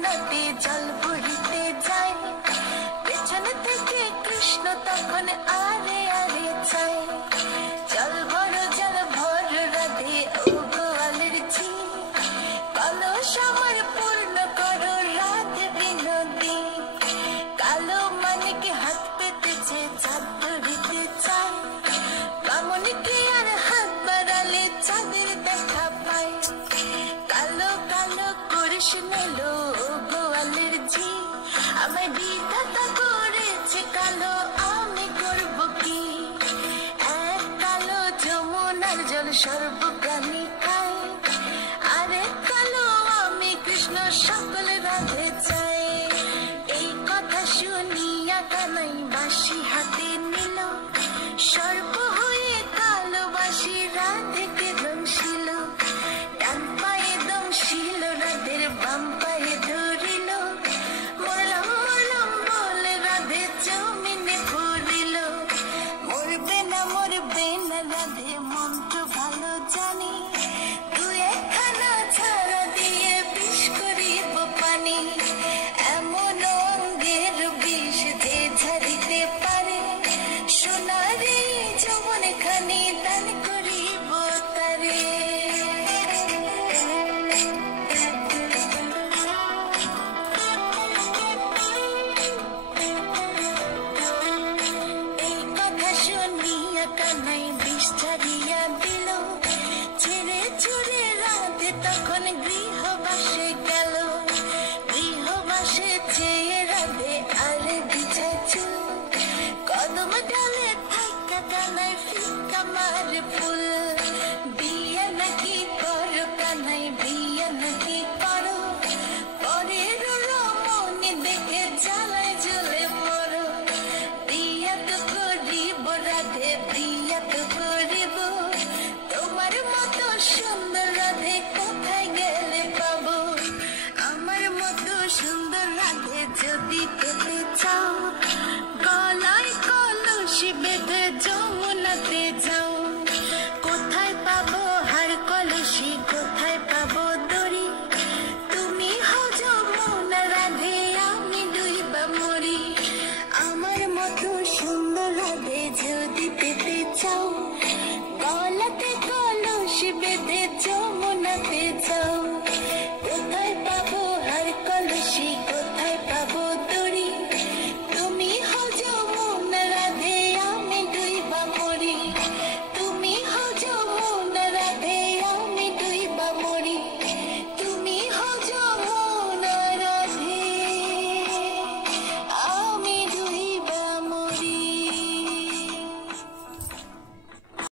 যমুনাতে জল ভরিতে যায়, পেছন থেকে কৃষ্ণ তখন আরে আরে চায়। জল ভর রাধে ও গোয়ালের ঝি, কলস আমার পূর্ণ করো রাধে বিনোদী। কালো মানিকে হাত পেতেছে চাঁদ ধরিতে চায়, বামনকে আর হাত বাড়ালে চাঁদের দেখা পায়। কালো কালো করিস নেলো গোয়ালের ঝি, আমায় বিধাতা করেছে কালো, আমি করব কি? এক কালো যমুনার জল সর্বপ্রাণী খায়, আরে কালো আমি কৃষ্ণ সকল রাধে চাই। এই কথা শুনিয়া কানাই বাঁশি হাতে নিল, সর্প হয়ে কালো বাঁশি রাধেকে দংশিল। ডান পায়ে দংশিল রাধের, বাম পায়ে ধরিল, মরলাম মরলাম বলে রাধে জমিনে পড়িল। মরবে না রাধে মন্ত্র ভালো জানি, দু একখানা ছাড়া দিয়ে বিষ করিব পানি। এমন অঙ্গের বিষ যে ঝাড়িতে পারে, সোনারে যৌবন খানি দান করিব তারে। এই কথা শুনিয়া কানাই বিষ ছাড়িয়া দিল, ছেড়ে ছুড়ে রাধে তখন গৃহবাসে গেল। গৃহবাসে চেয়ে রাধে আরে বিছায় চুল, কদম ডালে থাকা কানাই ফিকা মারে ফুল। বিয়া নাকি করো কানাই, বিয়া নাকি করো, পরের রমণী দেখে জ্বালায় জ্বলে মরো। বিয়া তো করিব রাধে, বিয়া তো করিব, তোমার মতো সুন্দর রাধে কোথায় গেলে পাবো? আমার মতো সুন্দর রাধে যদি পেতে চাও,